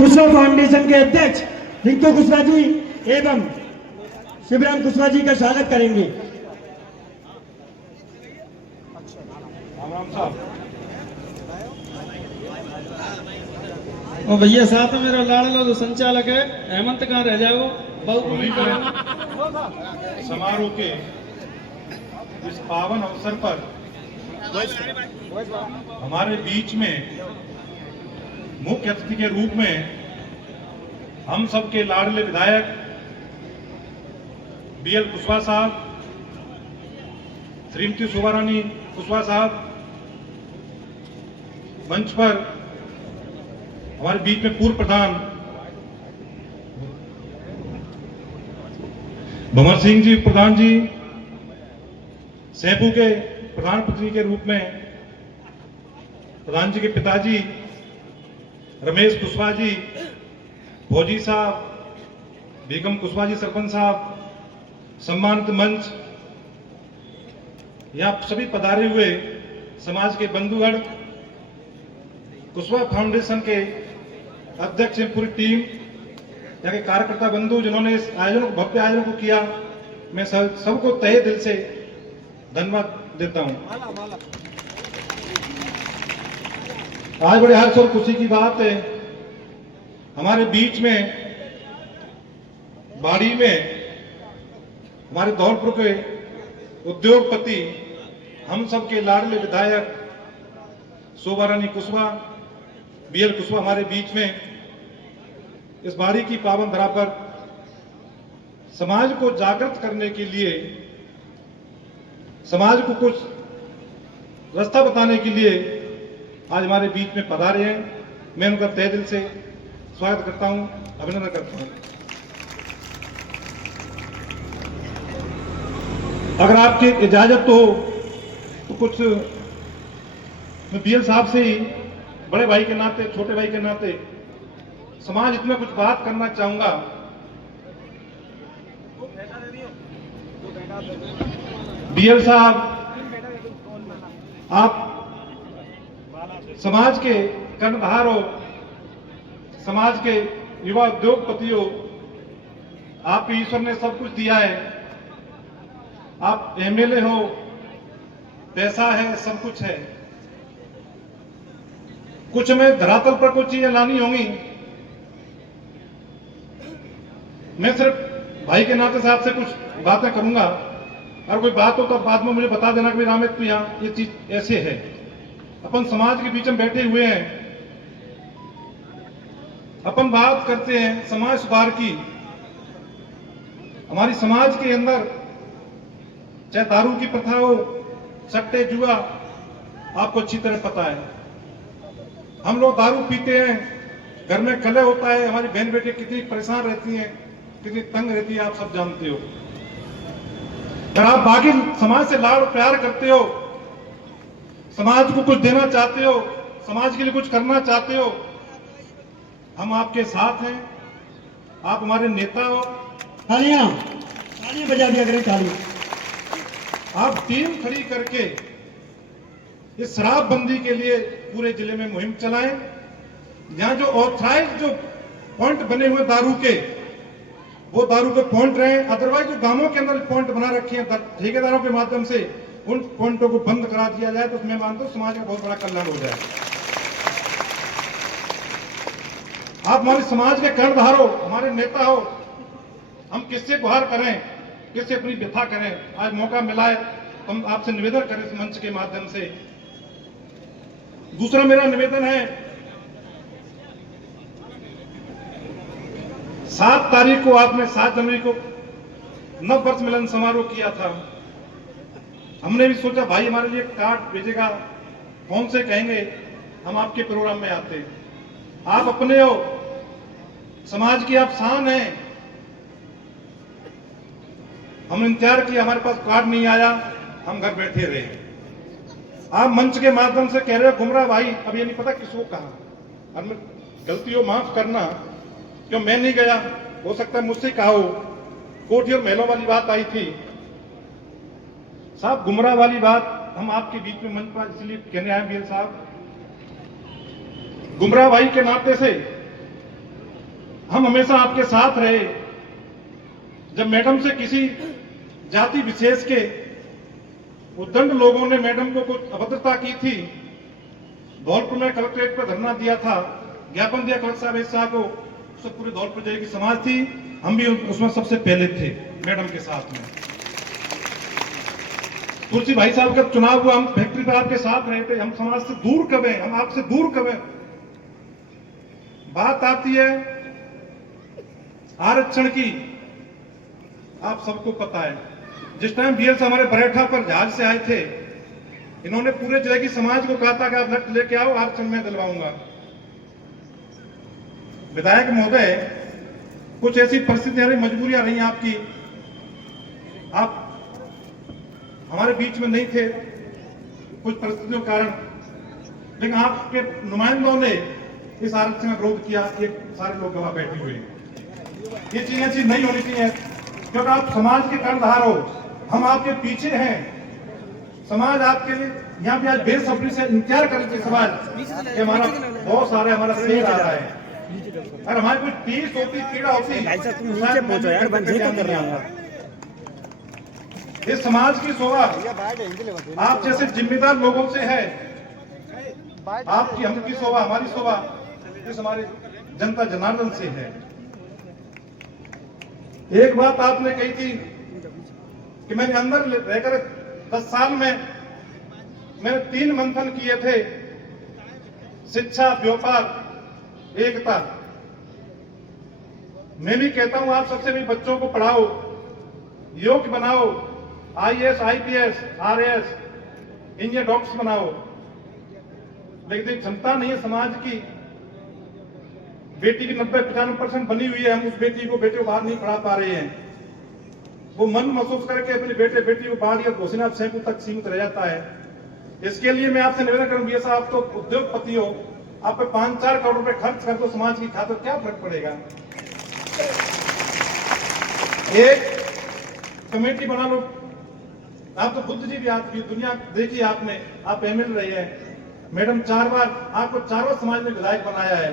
Kushwaha foundation के अध्यक्ष रिंकू कुशवाहा जी एवं शिवराम कुशवाहा जी का स्वागत करेंगे। और भैया साथ में मेरा लाडला जो संचालक है हेमंत कहाँ रह जाओ समारोह के इस पावन अवसर पर हमारे बीच में मुख्य अतिथि के रूप में हम सबके लाडले विधायक बीएल कुशवाहा साहब, श्रीमती शोभा रानी कुशवाहा साहब, मंच पर हमारे बीच में पूर्व प्रधान भंवर सिंह जी प्रधान जी, सैपू के प्रधान प्रतिनिधि के रूप में प्रधान जी के पिताजी रमेश कुशवाहा जी, फौजी साहब, बेगम कुशवाहा जी सरपंच साहब, सम्मानित मंच, यहाँ सभी पधारे हुए समाज के बंधुगण, कुशवाहा फाउंडेशन के अध्यक्ष एवं पूरी टीम, यहाँ के कार्यकर्ता बंधु जिन्होंने इस आयोजन को भव्य आयोजन को किया, मैं सबको तहे दिल से धन्यवाद देता हूं। आज बड़े हर्ष और खुशी की बात है, हमारे बीच में बाड़ी में हमारे धौलपुर के उद्योगपति, हम सबके लाडले विधायक शोभा रानी कुशवाहा, बीएल कुशवाहा हमारे बीच में इस बाड़ी की पावन धरा पर समाज को जागृत करने के लिए, समाज को कुछ रास्ता बताने के लिए आज हमारे बीच में पधारे हैं। मैं उनका तहे दिल से स्वागत करता हूं, अभिनंदन करता हूं। अगर आपकी इजाजत हो तो कुछ मैं बीएल साहब से ही बड़े भाई के नाते, छोटे भाई के नाते समाज इतना कुछ बात करना चाहूंगा। बीएल साहब, आप समाज के कर्णधार हो, समाज के युवा उद्योगपति हो, आपको ईश्वर ने सब कुछ दिया है, आप एमएलए हो, पैसा है, सब कुछ है। कुछ में धरातल पर कुछ चीजें लानी होंगी, मैं सिर्फ भाई के नाते साहब से कुछ बातें करूंगा। अगर कोई बात हो तो बाद में मुझे बता देना कि रामेश तो यहाँ ये चीज ऐसे है। अपन समाज के बीच में बैठे हुए हैं, अपन बात करते हैं समाज सुधार की। हमारी समाज के अंदर चाहे दारू की प्रथा हो, सट्टे, जुआ, आपको अच्छी तरह पता है। हम लोग दारू पीते हैं, घर में कलह होता है, हमारी बहन बेटी कितनी परेशान रहती हैं, कितनी तंग रहती है, आप सब जानते हो। अगर आप बाकी समाज से लाड़ प्यार करते हो, समाज को कुछ देना चाहते हो, समाज के लिए कुछ करना चाहते हो, हम आपके साथ हैं। आप हमारे नेता हो। तालियां बजा दिया करें, तालियां। आप टीम खड़ी करके इस शराबबंदी के लिए पूरे जिले में मुहिम चलाएं। यहाँ जो ऑथराइज जो पॉइंट बने हुए दारू के, वो दारू के पॉइंट रहे। अदरवाइज जो गांवों के अंदर पॉइंट बना रखे हैं ठेकेदारों के माध्यम से, उन पॉइंटों को बंद करा दिया जाए तो मैं मानता हूं समाज का बहुत बड़ा कल्याण हो जाए। आप हमारे समाज के कर्णधार हो, हमारे नेता हो। हम किससे गुहार करें, किससे अपनी व्यथा करें। आज मौका मिला है, हम आपसे निवेदन करें इस मंच के माध्यम से। दूसरा मेरा निवेदन है, 7 तारीख को आपने 7 जनवरी को नव वर्ष मिलन समारोह किया था। हमने भी सोचा भाई हमारे लिए कार्ड भेजेगा, फोन से कहेंगे हम आपके प्रोग्राम में आते। आप अपने हो, समाज की आप शान हैं। हमने इंतजार किया, हमारे पास कार्ड नहीं आया, हम घर बैठे रहे। आप मंच के माध्यम से कह रहे हो गुमराह भाई, अब ये नहीं पता किसको कहा। और मैं गलती हो माफ करना, क्यों मैं नहीं गया, हो सकता है मुझसे कहा हो। कोठी और महलों वाली बात आई थी साहब, गुमराह वाली बात हम आपके बीच में मंच पर इसलिए कहने आए बीएल साहब, गुमराह भाई के नाते से हम हमेशा आपके साथ रहे। जब मैडम से किसी जाति विशेष के उद्दंड लोगों ने मैडम को कुछ अभद्रता की थी, धौलपुर में कलेक्ट्रेट पर धरना दिया था, ज्ञापन दिया कलेक्टर साहब ऐसा को, सब पूरे धौलपुर जिले की समाज थी, हम भी उसमें सबसे पहले थे मैडम के साथ में। तुलसी भाई साहब का चुनाव हुआ, हम फैक्ट्री पर आपके साथ रहे थे। हम समाज से दूर कब हैं, हम आपसे दूर कब हैं। बात आती है आरक्षण की, आप सबको पता है जिस टाइम बीएल से हमारे बरेठा पर जहाज से आए थे, इन्होंने पूरे जिले की समाज को कहा था कि आप लट लेके आओ, आरक्षण मैं दिलवाऊंगा। विधायक महोदय, कुछ ऐसी परिस्थितियां रही, मजबूरियां रही आपकी, आप हमारे बीच में नहीं थे कुछ परिस्थितियों के कारण, लेकिन आपके नुमाइंदों ने इस आरक्षण का विरोध किया। ये सारे लोग गवाह बैठे हुए हैं। ये चीजें ऐसी नहीं होनी चाहिए, क्योंकि आप समाज के कर्णधार हो, हम आपके पीछे हैं। समाज आपके लिए यहाँ पे आज बेसब्री से इंतजार कर रही थी समाज कि हमारा बहुत सारा हमारा शेर आ रहा है। अगर हमारी कोई टीस होती, पीड़ा होती, इस समाज की शोभा आप जैसे जिम्मेदार लोगों से है। आपकी हमकी शोभा, हमारी शोभा इस हमारी जनता जनार्दन से है। एक बात आपने कही थी कि मैंने अंदर रहकर 10 साल में मैंने 3 मंथन किए थे, शिक्षा, व्यापार, एकता। मैं भी कहता हूं आप सबसे भी बच्चों को पढ़ाओ, योग्य बनाओ, IAS, IPS, RAS, engineer, doctors बनाओ। लेकिन क्षमता नहीं है समाज की। बेटी की 90-95% बनी हुई है, हम उस बेटे को बाहर नहीं पढ़ा पा रहे हैं। वो मन महसूस करके अपने बेटी को बाहर या घोषणा सैकड़ों तक सीमित रह जाता है। इसके लिए मैं आपसे निवेदन करूंगी, साहब तो उद्योगपति हो, आप पे 5-4 करोड़ रुपए खर्च कर दो समाज की खातिर, क्या फर्क पड़ेगा। एक कमेटी बना लो। आप तो बुद्धिजीवी आपकी दुनिया देखी आपने, आप एमएलए रहे हैं, मैडम 4 बार, आपको 4 बार समाज ने विधायक बनाया है।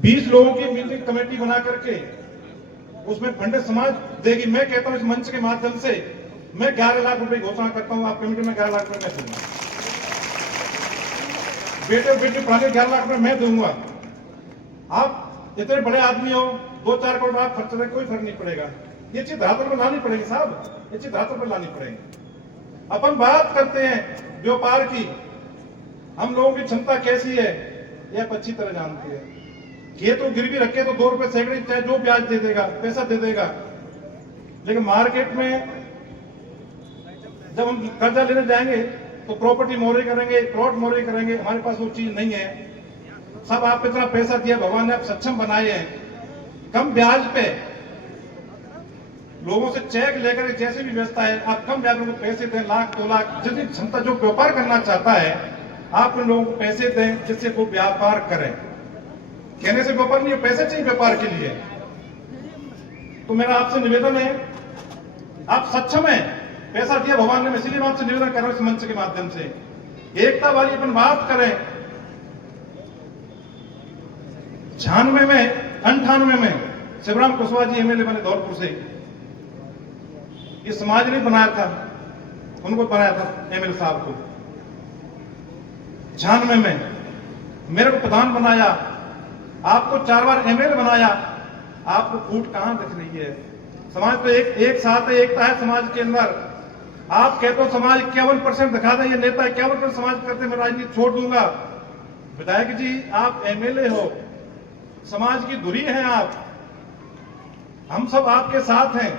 20 लोगों की मीटिंग कमेटी बना करके उसमें फंड समाज देगी। मैं कहता हूं इस मंच के माध्यम से मैं 11 लाख रुपए घोषणा करता हूं, आप कमेटी में 11 लाख रुपए मैं दूंगा। बेटे पढ़ाने 11 लाख रुपए मैं दूंगा। आप इतने बड़े आदमी हो, 2-4 करोड़ आप खर्च करें, कोई फर्क नहीं पड़ेगा। ये चीज धरातल पर लानी पड़ेगी साहब, ये चीज धरातल पर लानी पड़ेगी। अपन बात करते हैं व्यापार की, हम लोगों की क्षमता कैसी है ये आप अच्छी तरह जानते हैं। ये तो गिरवी रखे तो 2 रुपए सैकड़े, चाहे जो ब्याज दे देगा, पैसा दे देगा। लेकिन मार्केट में जब हम कर्जा लेने जाएंगे तो प्रॉपर्टी मोहरे करेंगे, प्लॉट मोहरे करेंगे। हमारे पास वो चीज नहीं है। सब आप इतना पैसा दिया, भगवान ने आप सक्षम बनाए हैं। कम ब्याज पे लोगों से चेक लेकर जैसे भी व्यवस्था है, आप कम ब्याज में पैसे दें, 1 लाख 2 लाख, जितनी क्षमता जो व्यापार करना चाहता है आप उन लोगों को पैसे दें जिससे वो व्यापार करें। कहने से व्यापार नहीं, पैसे चाहिए व्यापार के लिए। तो मेरा आपसे निवेदन है, आप सक्षम हैं, पैसा दिया भगवान ने, इसीलिए मैं आपसे निवेदन कर रहा हूं इस मंच के माध्यम से, एकता वाली अपन बात करें। 96 में 98 में शिवराम कुशवाहा जी एमएलए बने धौलपुर से। ये समाज ने बनाया था, उनको बनाया था एमएलए साहब को। 96 में मेरे को प्रधान बनाया, आपको 4 बार एमएलए बनाया। आपको फूट कहां दिख रही है। समाज तो एक साथ है, एकता है समाज के अंदर। आप कहते हो समाज 51% दिखा दें, ये नेता 51% समाज करते, मैं राजनीति छोड़ दूंगा। विधायक जी आप एमएलए हो, समाज की धुरी हैं आप, हम सब आपके साथ हैं।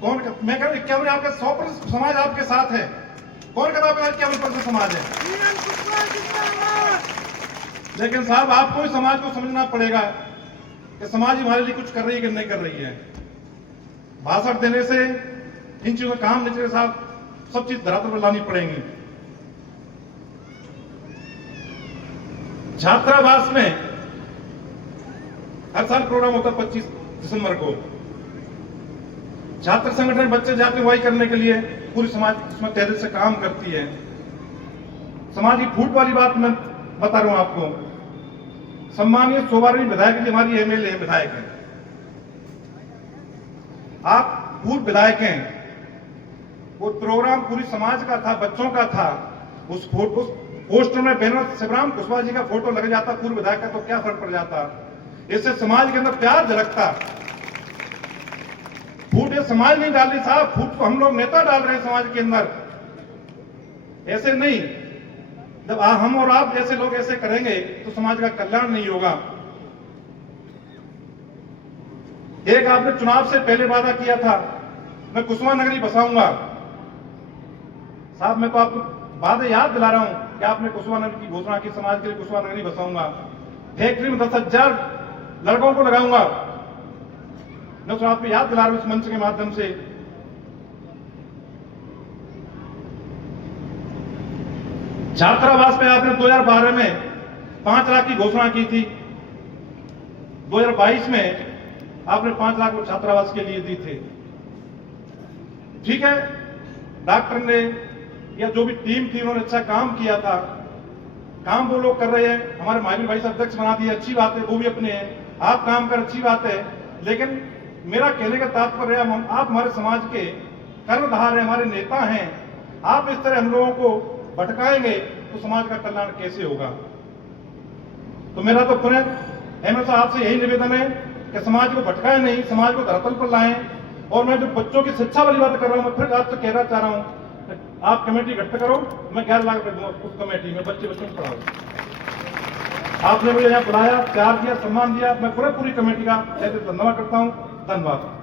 कौन मैं कह रहा 51 आपके 100% समाज आपके साथ है। कौन कहता है 51% समाज है। लेकिन साहब आपको इस समाज को समझना पड़ेगा कि समाज हमारे लिए कुछ कर रही है कि नहीं कर रही है। भाषण देने से इन चीजों का काम नहीं चलेगा साहब, सब चीज धरातल पर लानी पड़ेंगी। छात्रावास में हर साल प्रोग्राम होता है 25 दिसंबर को। छात्र संगठन बच्चे जाति अगुवाई करने के लिए पूरी समाज इसमें तेजी से काम करती है। समाज की फूट वाली बात मैं बता रहा हूं आपको। सम्मानीय सोबारी विधायक जी हमारी एमएलए विधायक हैं, आप पूर्व विधायक हैं। वो प्रोग्राम पूरी समाज का था, बच्चों का था। उस पोस्टर में बैनर शिवराम कुशवाहा जी का फोटो लग जाता पूर्व विधायक का, तो क्या फर्क पड़ जाता? इससे समाज के अंदर प्यार झलकता। फूट ये समाज नहीं डाल रही साहब, फूट तो हम लोग नेता डाल रहे हैं समाज के अंदर। ऐसे नहीं, जब हम और आप जैसे लोग ऐसे करेंगे तो समाज का कल्याण नहीं होगा। एक आपने चुनाव से पहले वादा किया था, मैं कुशवाहा नगरी बसाऊंगा। साहब मैं तो आपको वादे याद दिला रहा हूं कि आपने कुशवाहा नगरी की घोषणा की, समाज के लिए कुशवाहा नगरी बसाऊंगा, फैक्ट्री में 10,000 लड़कों को लगाऊंगा। मैं तो आपको याद दिला रहा हूं इस मंच के माध्यम से। छात्रावास में आपने 2012 में 5 लाख की घोषणा की थी, 2022 में आपने 5 लाख को छात्रावास के लिए दी थे। ठीक है, डॉक्टर ने या जो भी टीम थी उन्होंने अच्छा काम किया था, काम वो लोग कर रहे हैं। हमारे माइनर भाई से अध्यक्ष बना दिए, अच्छी बात है, वो भी अपने हैं, आप काम कर, अच्छी बात है। लेकिन मेरा कहने का तात्पर्य आप हमारे समाज के कर्णधार हैं, हमारे नेता हैं। आप इस तरह हम लोगों को भटकाएंगे तो समाज का कल्याण कैसे होगा? तो मेरा तो पुनः हेमंत साहब आपसे यही निवेदन है कि समाज को भटकाएं नहीं, समाज को धरातल पर लाएं। और मैं जो बच्चों की शिक्षा वाली बात कर रहा हूं, मैं फिर आपसे कहना चाह रहा हूं, आप कमेटी गठित करो, मैं 11 लाख रुपए दूंगा उस कमेटी में, बच्चों को पढ़ाओ। आपने मुझे यहाँ बुलाया, प्यार दिया, सम्मान दिया, मैं पूरी कमेटी का धन्यवाद करता हूँ। धन्यवाद।